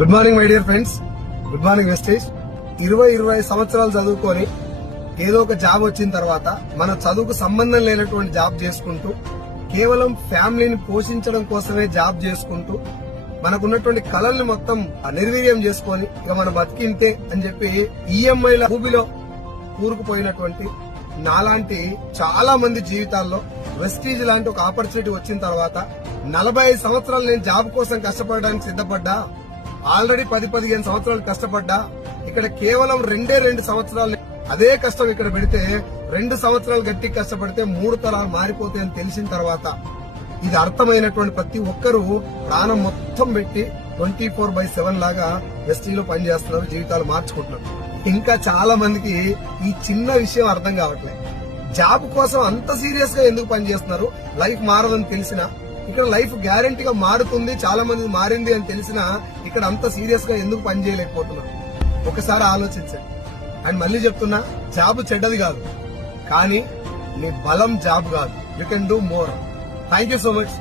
Good morning my dear friends, good morning wastage. 20 సంవత్సరాలు చదువుకొని ఏదో ఒక జాబ్ వచ్చిన తర్వాత మన చదువుకు సంబంధం లేనటువంటి జాబ్ చేసుకుంటూ కేవలం ఫ్యామిలీని పోషించడం కోసమే జాబ్ చేసుకుంటూ మనకున్నటువంటి కళల్ని మొత్తం నిర్వీర్యం చేసుకొని ఇక మన బతికింతే అని చెప్పి ఈఎంఐల ఊబిలో కూరుకుపోయినటువంటి నాలాంటి చాలా మంది జీవితాల్లో వెస్టీజ్ లాంటి ఒక ఆపర్చునిటీ వచ్చిన తర్వాత 45 సంవత్సరాలు నేను జాబ్ కోసం కష్టపడడానికి సిద్ధపడ్డా. ఆల్రెడీ 10-15 సంవత్సరాలు కష్టపడ్డా. ఇక్కడ కేవలం 2 సంవత్సరాలు అదే కష్టం ఇక్కడ పెడితే 2 సంవత్సరాలు గట్టి కష్టపడితే 3 తరాలు మారిపోతాయని తెలిసిన తర్వాత ఇది అర్థమైనటువంటి ప్రతి ఒక్కరూ ప్రాణం మొత్తం పెట్టి 24/7 లాగా వెస్టీలో పనిచేస్తున్నారు, జీవితాలు మార్చుకుంటున్నారు. ఇంకా చాలా మందికి ఈ చిన్న విషయం అర్థం కావట్లేదు. జాబ్ కోసం అంత సీరియస్ గా ఎందుకు పనిచేస్తున్నారు? లైఫ్ మారదని తెలిసినా, ఇక్కడ లైఫ్ గ్యారంటీగా మారుతుంది, చాలా మంది మారింది అని తెలిసినా ఇక్కడ అంత సీరియస్ గా ఎందుకు పని చేయలేకపోతున్నారు? ఒకసారి ఆలోచించండి. అండ్ మళ్ళీ చెప్తున్నా, జాబ్ చెడ్డది కాదు, కానీ నీ బలం జాబ్ కాదు. You can do more. Thank you so much.